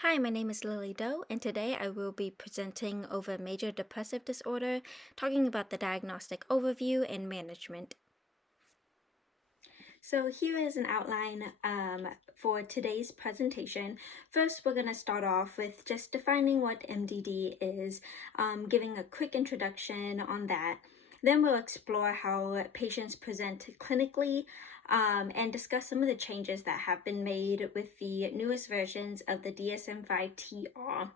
Hi, my name is Lily Doe, and today I will be presenting over major depressive disorder, talking about the diagnostic overview and management. So here is an outline for today's presentation. First, we're going to start off with just defining what MDD is, giving a quick introduction on that. Then we'll explore how patients present clinically and discuss some of the changes that have been made with the newest versions of the DSM-5-TR.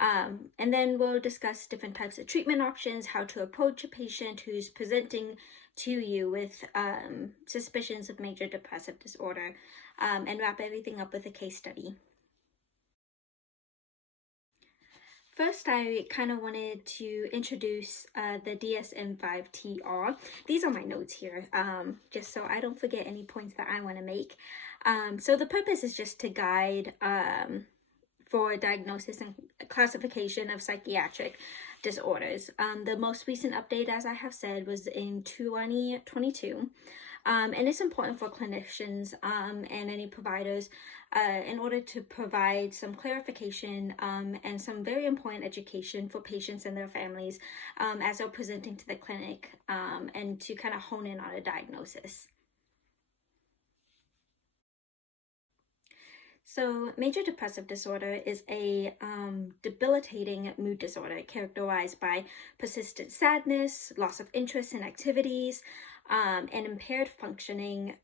And then we'll discuss different types of treatment options, how to approach a patient who's presenting to you with suspicions of major depressive disorder, and wrap everything up with a case study. First, I kind of wanted to introduce the DSM-5-TR. These are my notes here, just so I don't forget any points that I want to make. So the purpose is just to guide for diagnosis and classification of psychiatric disorders. The most recent update, as I have said, was in 2022. And it's important for clinicians and any providers in order to provide some clarification and some very important education for patients and their families as they're presenting to the clinic and to kind of hone in on a diagnosis. So, major depressive disorder is a debilitating mood disorder characterized by persistent sadness, loss of interest in activities, and impaired functioning,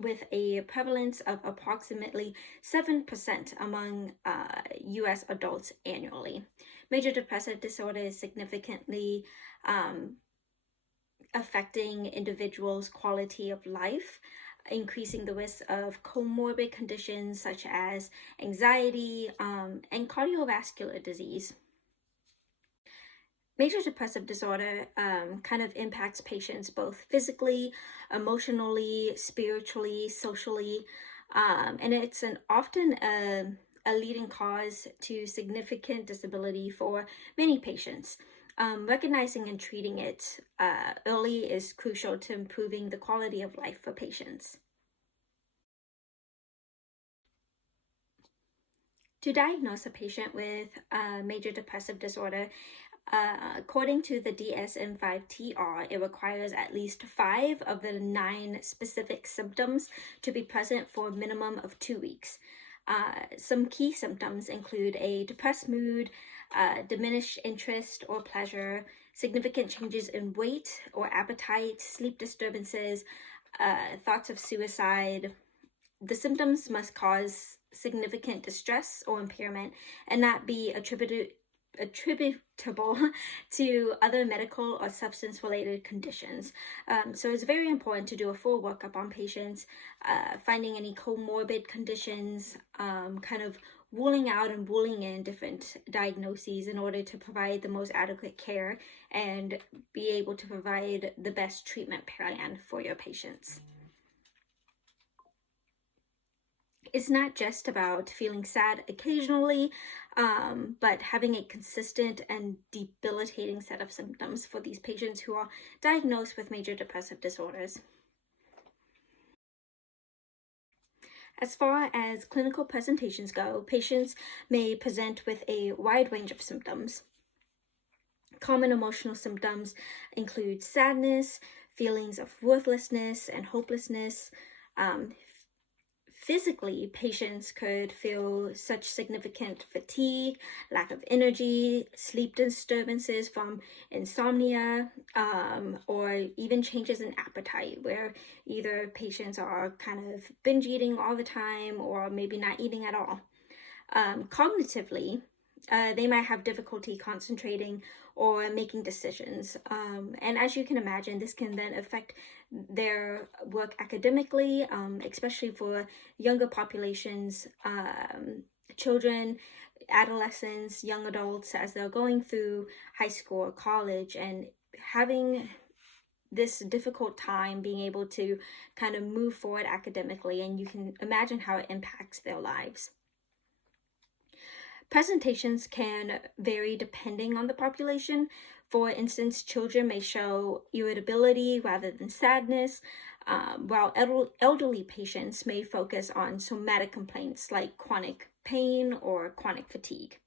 with a prevalence of approximately 7% among US adults annually. Major depressive disorder is significantly affecting individuals' quality of life, increasing the risk of comorbid conditions such as anxiety and cardiovascular disease. Major depressive disorder kind of impacts patients both physically, emotionally, spiritually, socially, and it's often a leading cause to significant disability for many patients. Recognizing and treating it early is crucial to improving the quality of life for patients. To diagnose a patient with major depressive disorder, according to the DSM-5-TR, it requires at least 5 of the 9 specific symptoms to be present for a minimum of 2 weeks. Some key symptoms include a depressed mood, diminished interest or pleasure, significant changes in weight or appetite, sleep disturbances, thoughts of suicide. The symptoms must cause significant distress or impairment and not be attributable to other medical or substance-related conditions. So it's very important to do a full workup on patients, finding any comorbid conditions, kind of ruling out and ruling in different diagnoses in order to provide the most adequate care and be able to provide the best treatment plan for your patients. It's not just about feeling sad occasionally, but having a consistent and debilitating set of symptoms for these patients who are diagnosed with major depressive disorders. As far as clinical presentations go, patients may present with a wide range of symptoms. Common emotional symptoms include sadness, feelings of worthlessness and hopelessness. Physically, patients could feel such significant fatigue, lack of energy, sleep disturbances from insomnia, or even changes in appetite, where either patients are kind of binge eating all the time or maybe not eating at all. Cognitively, they might have difficulty concentrating or making decisions. And as you can imagine, this can then affect their work academically, especially for younger populations, children, adolescents, young adults, as they're going through high school or college and having this difficult time being able to kind of move forward academically, and you can imagine how it impacts their lives. Presentations can vary depending on the population. For instance, children may show irritability rather than sadness. while elderly patients may focus on somatic complaints like chronic pain or chronic fatigue.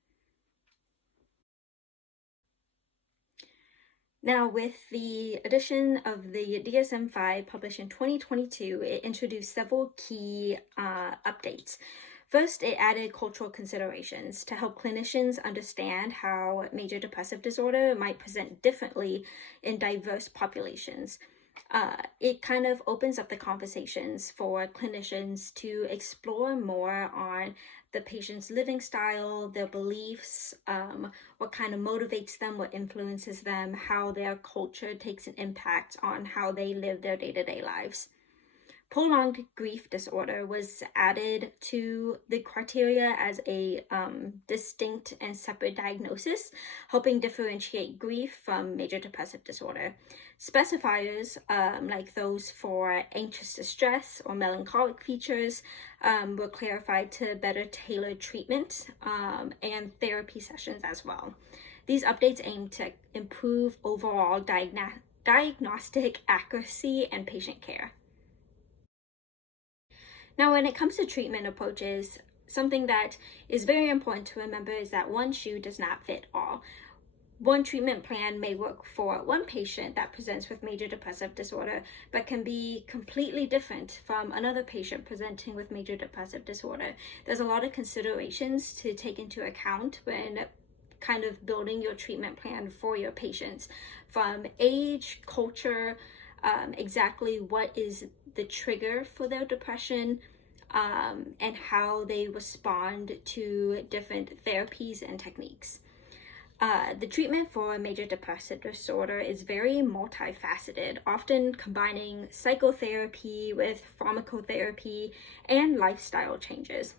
Now, with the addition of the DSM-5 published in 2022, it introduced several key updates. First, it added cultural considerations to help clinicians understand how major depressive disorder might present differently in diverse populations. It kind of opens up the conversations for clinicians to explore more on the patient's living style, their beliefs, what kind of motivates them, what influences them, how their culture takes an impact on how they live their day-to-day lives. Prolonged grief disorder was added to the criteria as a distinct and separate diagnosis, helping differentiate grief from major depressive disorder. Specifiers, like those for anxious distress or melancholic features, were clarified to better tailor treatment and therapy sessions as well. These updates aim to improve overall diagnostic accuracy and patient care. Now, when it comes to treatment approaches, something that is very important to remember is that one shoe does not fit all. One treatment plan may work for one patient that presents with major depressive disorder, but can be completely different from another patient presenting with major depressive disorder. There's a lot of considerations to take into account when kind of building your treatment plan for your patients, from age, culture, exactly what is the trigger for their depression, and how they respond to different therapies and techniques. The treatment for major depressive disorder is very multifaceted, often combining psychotherapy with pharmacotherapy and lifestyle changes.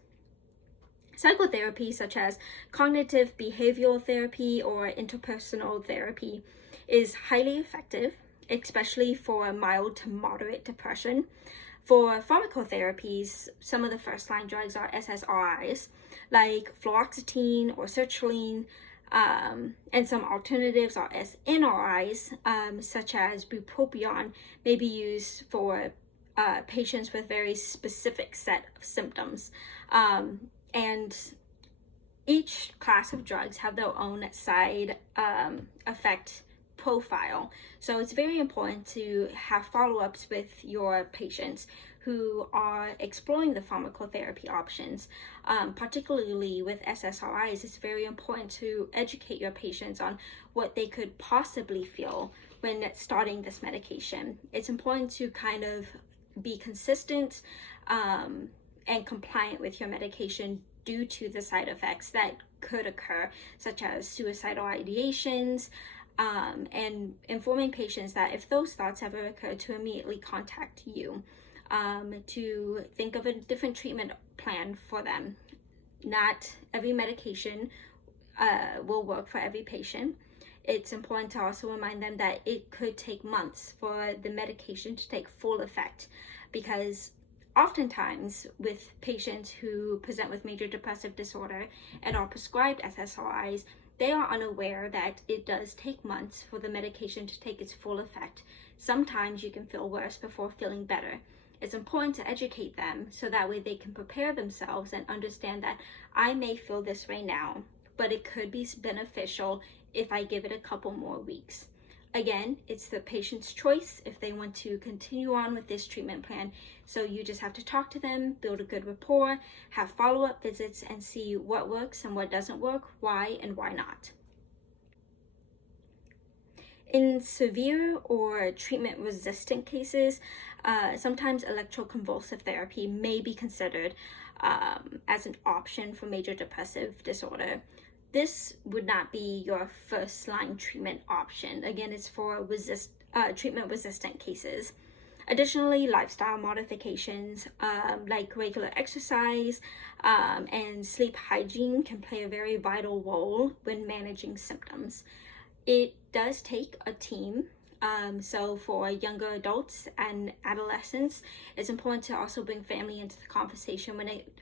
Psychotherapy, such as cognitive behavioral therapy or interpersonal therapy, is highly effective, especially for mild to moderate depression. For pharmacotherapies, some of the first-line drugs are SSRIs, like fluoxetine or sertraline, and some alternatives are SNRIs, such as bupropion, may be used for patients with very specific set of symptoms. And each class of drugs have their own side effect profile. So it's very important to have follow-ups with your patients who are exploring the pharmacotherapy options. Particularly with SSRIs, it's very important to educate your patients on what they could possibly feel when starting this medication. It's important to kind of be consistent and compliant with your medication due to the side effects that could occur, such as suicidal ideations, and informing patients that if those thoughts ever occur, to immediately contact you, to think of a different treatment plan for them. Not every medication will work for every patient. It's important to also remind them that it could take months for the medication to take full effect, because oftentimes with patients who present with major depressive disorder and are prescribed SSRIs, they are unaware that it does take months for the medication to take its full effect. Sometimes you can feel worse before feeling better. It's important to educate them so that way they can prepare themselves and understand that I may feel this right now, but it could be beneficial if I give it a couple more weeks. Again, it's the patient's choice if they want to continue on with this treatment plan. So you just have to talk to them, build a good rapport, have follow-up visits, and see what works and what doesn't work, why and why not. In severe or treatment-resistant cases, sometimes electroconvulsive therapy may be considered as an option for major depressive disorder. This would not be your first-line treatment option. Again, it's for treatment-resistant cases. Additionally, lifestyle modifications like regular exercise and sleep hygiene can play a very vital role when managing symptoms. It does take a team. So for younger adults and adolescents, it's important to also bring family into the conversation when it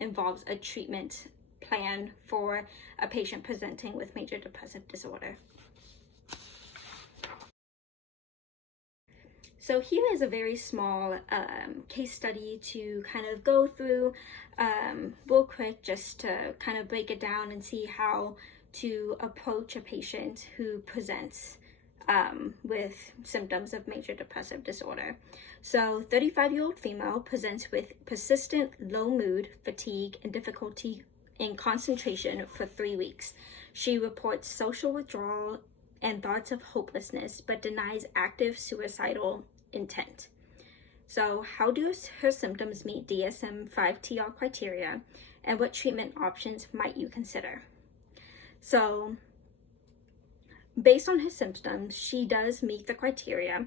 involves a treatment plan for a patient presenting with major depressive disorder. So here is a very small case study to kind of go through real quick, just to kind of break it down and see how to approach a patient who presents with symptoms of major depressive disorder. So 35-year-old female presents with persistent low mood, fatigue, and difficulty in concentration for 3 weeks. She reports social withdrawal and thoughts of hopelessness, but denies active suicidal intent. So how do her symptoms meet DSM-5-TR criteria, and what treatment options might you consider? So based on her symptoms, she does meet the criteria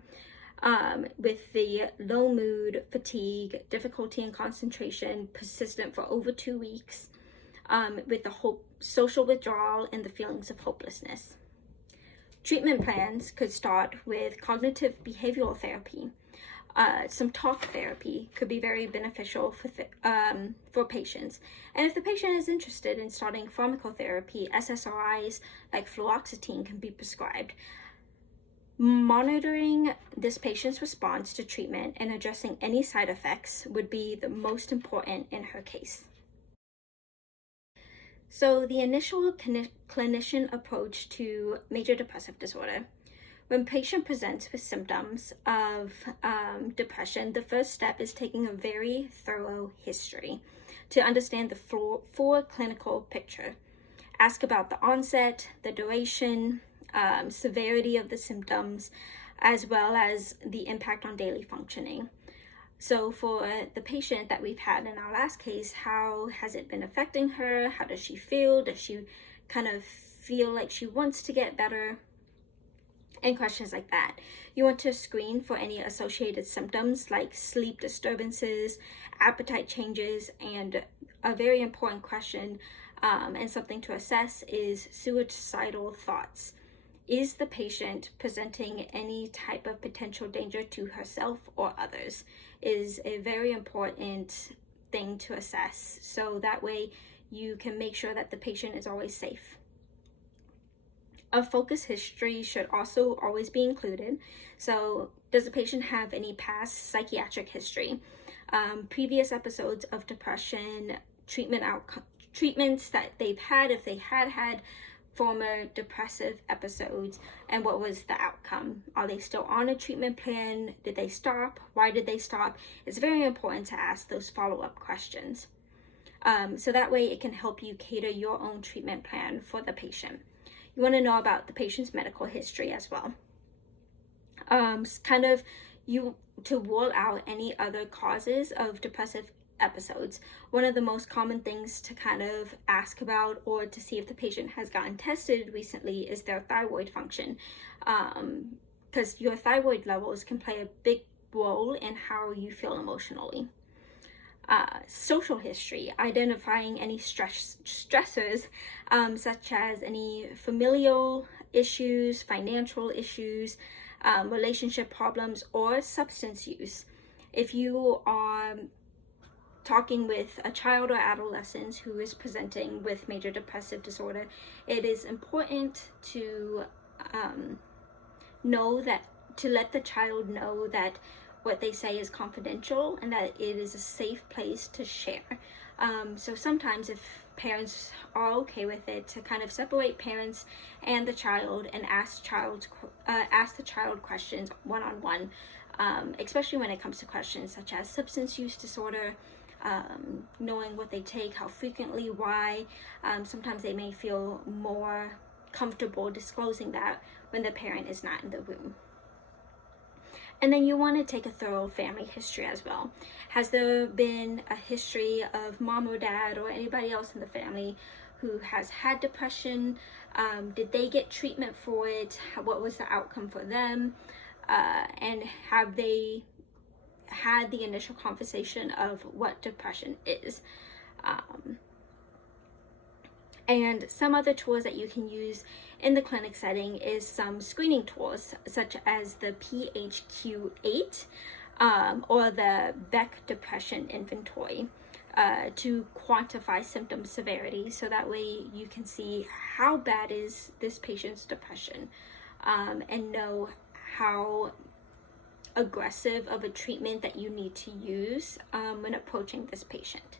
with the low mood, fatigue, difficulty in concentration, persistent for over 2 weeks, with the social withdrawal and the feelings of hopelessness. Treatment plans could start with cognitive behavioral therapy. Some talk therapy could be very beneficial for patients. And if the patient is interested in starting pharmacotherapy, SSRIs like fluoxetine can be prescribed. Monitoring this patient's response to treatment and addressing any side effects would be the most important in her case. So the initial clinician approach to major depressive disorder. When patient presents with symptoms of depression, the first step is taking a very thorough history to understand the full clinical picture. Ask about the onset, the duration, severity of the symptoms, as well as the impact on daily functioning. So for the patient that we've had in our last case, how has it been affecting her? How does she feel? Does she kind of feel like she wants to get better? And questions like that. You want to screen for any associated symptoms like sleep disturbances, appetite changes, and a very important question and something to assess is suicidal thoughts. Is the patient presenting any type of potential danger to herself or others? Is a very important thing to assess. So that way you can make sure that the patient is always safe. A focus history should also always be included. So does the patient have any past psychiatric history? Previous episodes of depression, treatments that they've had, if they had former depressive episodes, and what was the outcome? Are they still on a treatment plan? Did they stop? Why did they stop? It's very important to ask those follow-up questions. So that way it can help you cater your own treatment plan for the patient. You want to know about the patient's medical history as well. To rule out any other causes of depressive episodes. One of the most common things to kind of ask about or to see if the patient has gotten tested recently is their thyroid function, because your thyroid levels can play a big role in how you feel emotionally. Social history, identifying any stressors, such as any familial issues, financial issues, relationship problems, or substance use. If you are talking with a child or adolescent who is presenting with major depressive disorder, it is important to let the child know that what they say is confidential and that it is a safe place to share. So sometimes if parents are okay with it, to kind of separate parents and the child and ask the child questions one-on-one, especially when it comes to questions such as substance use disorder, knowing what they take, how frequently, why. Sometimes they may feel more comfortable disclosing that when the parent is not in the room. And then you want to take a thorough family history as well. Has there been a history of mom or dad or anybody else in the family who has had depression? Did they get treatment for it? What was the outcome for them? And have they had the initial conversation of what depression is? And some other tools that you can use in the clinic setting is some screening tools, such as the PHQ-8 or the Beck Depression Inventory, to quantify symptom severity. So that way you can see how bad is this patient's depression, and know how aggressive of a treatment that you need to use when approaching this patient.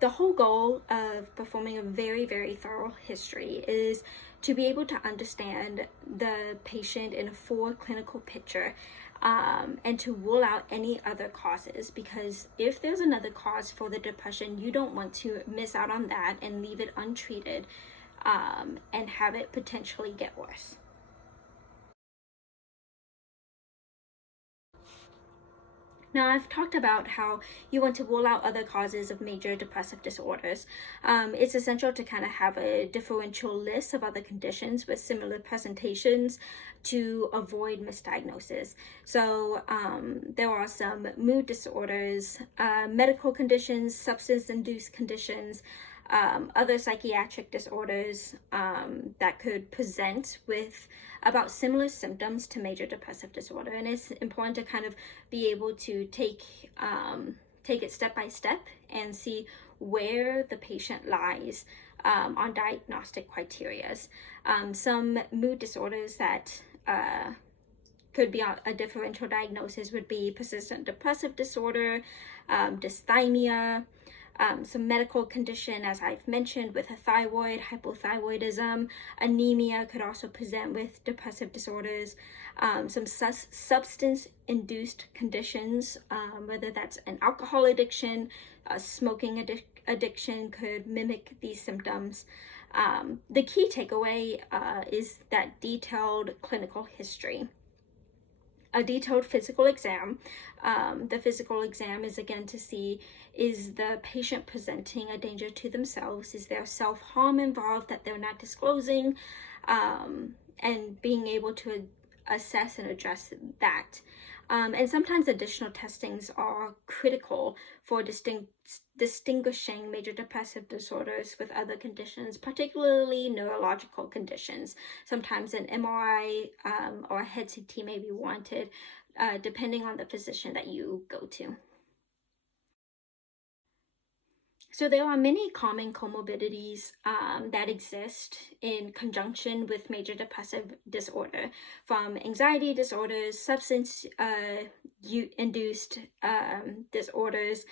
The whole goal of performing a very, very thorough history is to be able to understand the patient in a full clinical picture, and to rule out any other causes, because if there's another cause for the depression, you don't want to miss out on that and leave it untreated, and have it potentially get worse. Now, I've talked about how you want to rule out other causes of major depressive disorders. It's essential to kind of have a differential list of other conditions with similar presentations to avoid misdiagnosis. So there are some mood disorders, medical conditions, substance-induced conditions, other psychiatric disorders that could present with about similar symptoms to major depressive disorder. And it's important to kind of be able to take it step by step and see where the patient lies on diagnostic criteria. Some mood disorders that could be a differential diagnosis would be persistent depressive disorder, dysthymia, some medical condition, as I've mentioned, with a thyroid, hypothyroidism. Anemia could also present with depressive disorders. Some substance-induced conditions, whether that's an alcohol addiction, a smoking addiction, could mimic these symptoms. The key takeaway is that detailed clinical history. A detailed physical exam. The physical exam is again to see, is the patient presenting a danger to themselves? Is there self-harm involved that they're not disclosing? And being able to assess and address that. And sometimes additional testings are critical for distinguishing major depressive disorders with other conditions, particularly neurological conditions. Sometimes an MRI or a head CT may be warranted, depending on the physician that you go to. So there are many common comorbidities that exist in conjunction with major depressive disorder, from anxiety disorders, substance-induced disorders,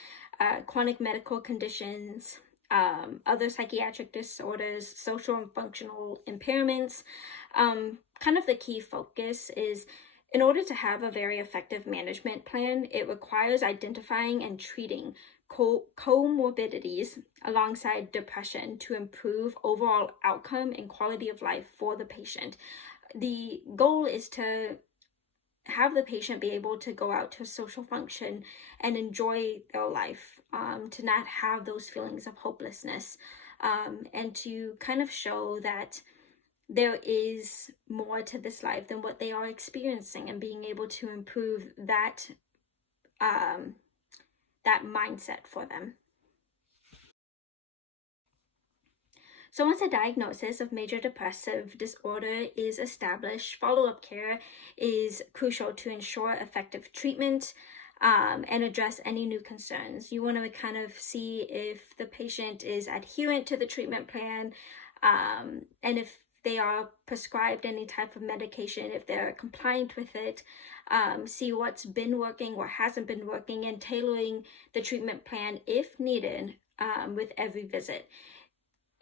chronic medical conditions, other psychiatric disorders, social and functional impairments. Kind of the key focus is, in order to have a very effective management plan, it requires identifying and treating comorbidities alongside depression to improve overall outcome and quality of life for the patient. The goal is to have the patient be able to go out to social function and enjoy their life, to not have those feelings of hopelessness, and to kind of show that there is more to this life than what they are experiencing, and being able to improve that mindset for them. So once a diagnosis of major depressive disorder is established, follow-up care is crucial to ensure effective treatment and address any new concerns. You want to kind of see if the patient is adherent to the treatment plan, and if they are prescribed any type of medication, if they're compliant with it, see what's been working, what hasn't been working, and tailoring the treatment plan if needed with every visit.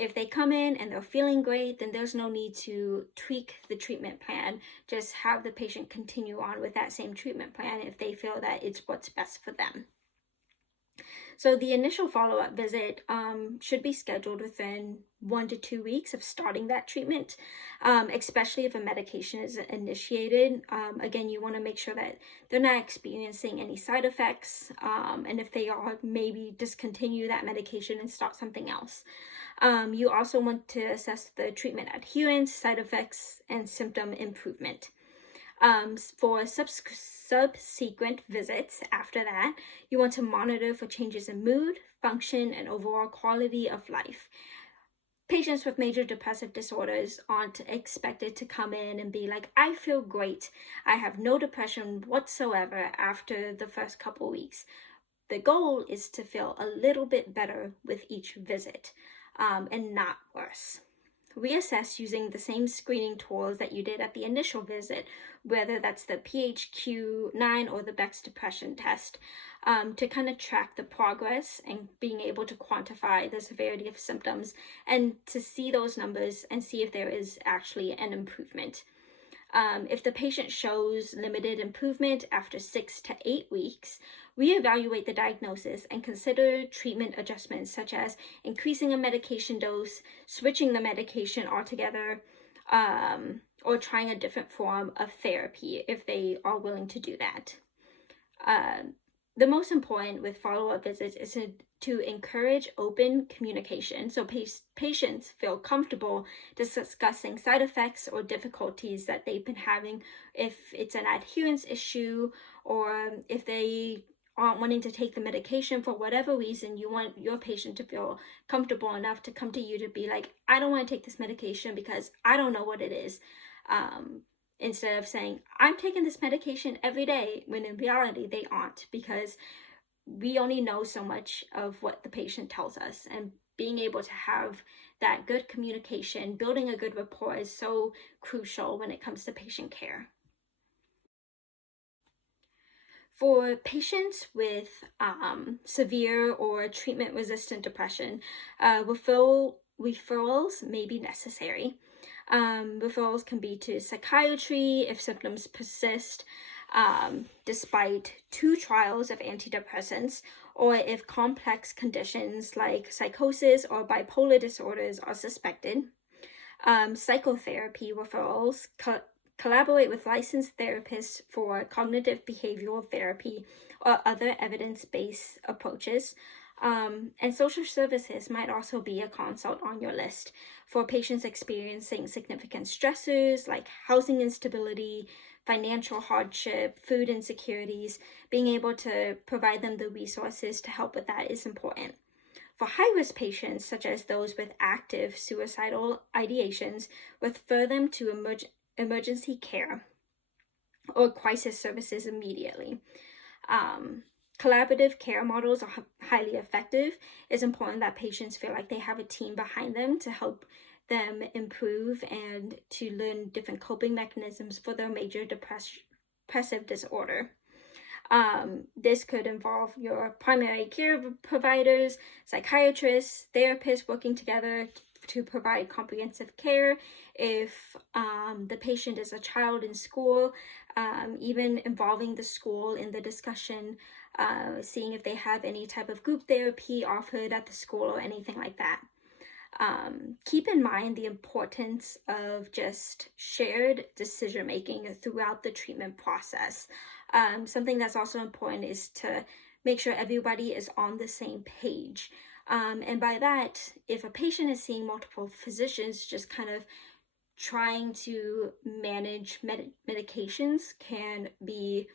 If they come in and they're feeling great, then there's no need to tweak the treatment plan. Just have the patient continue on with that same treatment plan if they feel that it's what's best for them. So the initial follow-up visit should be scheduled within 1 to 2 weeks of starting that treatment, especially if a medication is initiated. Again, you want to make sure that they're not experiencing any side effects, and if they are, maybe discontinue that medication and start something else. You also want to assess the treatment adherence, side effects, and symptom improvement. For subsequent visits after that, you want to monitor for changes in mood, function, and overall quality of life. Patients with major depressive disorders aren't expected to come in and be like, I feel great, I have no depression whatsoever after the first couple weeks. The goal is to feel a little bit better with each visit, and not worse. reassess using the same screening tools that you did at the initial visit, whether that's the PHQ-9 or the Beck's depression test, to kind of track the progress and being able to quantify the severity of symptoms and to see those numbers and see if there is actually an improvement. If the patient shows limited improvement after 6 to 8 weeks, reevaluate the diagnosis and consider treatment adjustments such as increasing a medication dose, switching the medication altogether, or trying a different form of therapy if they are willing to do that. The most important with follow-up visits is to encourage open communication so patients feel comfortable discussing side effects or difficulties that they've been having, if it's an adherence issue or if they aren't wanting to take the medication for whatever reason. You want your patient to feel comfortable enough to come to you to be like, I don't want to take this medication because I don't know what it is. Instead of saying, I'm taking this medication every day, when in reality they aren't, because we only know so much of what the patient tells us. And being able to have that good communication, building a good rapport is so crucial when it comes to patient care. For patients with severe or treatment-resistant depression, referrals may be necessary. Referrals can be to psychiatry if symptoms persist despite 2 trials of antidepressants, or if complex conditions like psychosis or bipolar disorders are suspected. Psychotherapy referrals collaborate with licensed therapists for cognitive behavioral therapy or other evidence-based approaches. And social services might also be a consult on your list for patients experiencing significant stressors like housing instability, financial hardship, food insecurities. Being able to provide them the resources to help with that is important. For high-risk patients, such as those with active suicidal ideations, refer them to emergency care or crisis services immediately. Collaborative care models are highly effective. It's important that patients feel like they have a team behind them to help them improve and to learn different coping mechanisms for their major depressive disorder. This could involve your primary care providers, psychiatrists, therapists working together to provide comprehensive care. If the patient is a child in school, even involving the school in the discussion, seeing if they have any type of group therapy offered at the school or anything like that. Keep in mind the importance of just shared decision making throughout the treatment process. Something that's also important is to make sure everybody is on the same page. And by that, if a patient is seeing multiple physicians, just kind of trying to manage medications can be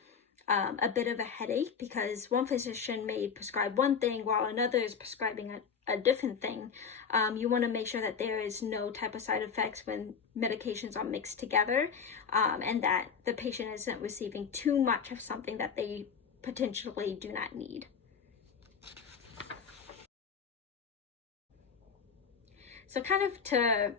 a bit of a headache, because one physician may prescribe one thing while another is prescribing a different thing. You want to make sure that there is no type of side effects when medications are mixed together, and that the patient isn't receiving too much of something that they potentially do not need. So kind of to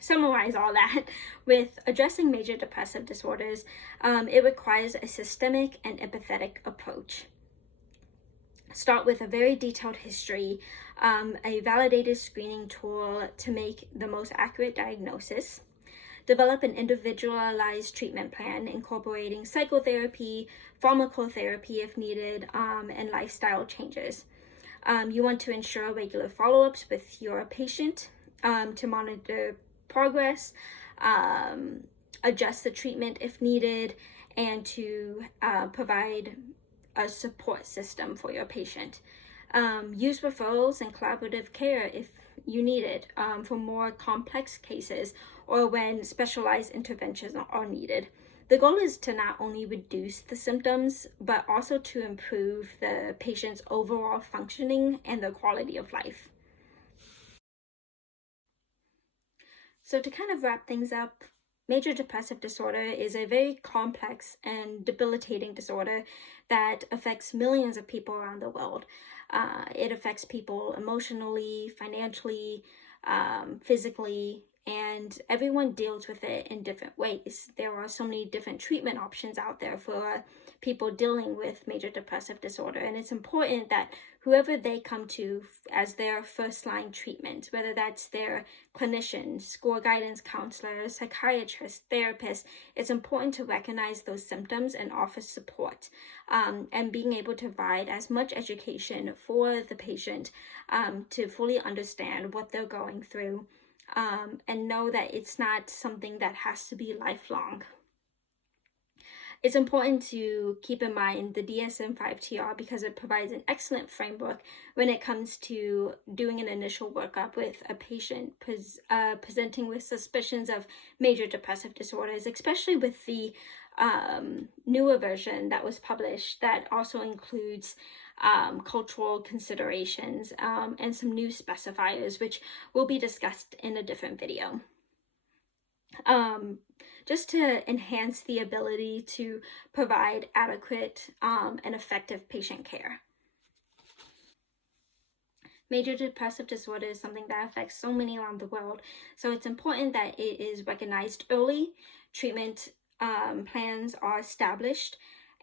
summarize all that, with addressing major depressive disorders, it requires a systemic and empathetic approach. Start with a very detailed history, a validated screening tool to make the most accurate diagnosis. Develop an individualized treatment plan incorporating psychotherapy, pharmacotherapy if needed, and lifestyle changes. You want to ensure regular follow-ups with your patient to monitor progress, adjust the treatment if needed, and to provide a support system for your patient. Use referrals and collaborative care if you need it for more complex cases or when specialized interventions are needed. The goal is to not only reduce the symptoms, but also to improve the patient's overall functioning and their quality of life. So to kind of wrap things up, major depressive disorder is a very complex and debilitating disorder that affects millions of people around the world. It affects people emotionally, financially, physically, and everyone deals with it in different ways. There are so many different treatment options out there for people dealing with major depressive disorder, and it's important that whoever they come to as their first line treatment, whether that's their clinician, school guidance counselor, psychiatrist, therapist, it's important to recognize those symptoms and offer support, and being able to provide as much education for the patient to fully understand what they're going through, and know that it's not something that has to be lifelong. It's important to keep in mind the DSM-5-TR because it provides an excellent framework when it comes to doing an initial workup with a patient presenting with suspicions of major depressive disorders, especially with the newer version that was published that also includes cultural considerations and some new specifiers, which will be discussed in a different video. Just to enhance the ability to provide adequate and effective patient care. Major depressive disorder is something that affects so many around the world, so it's important that it is recognized early, treatment plans are established,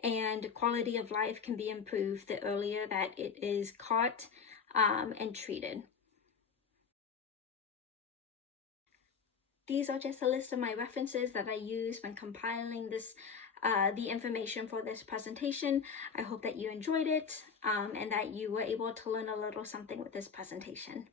and quality of life can be improved the earlier that it is caught and treated. These are just a list of my references that I used when compiling this, the information for this presentation. I hope that you enjoyed it and that you were able to learn a little something with this presentation.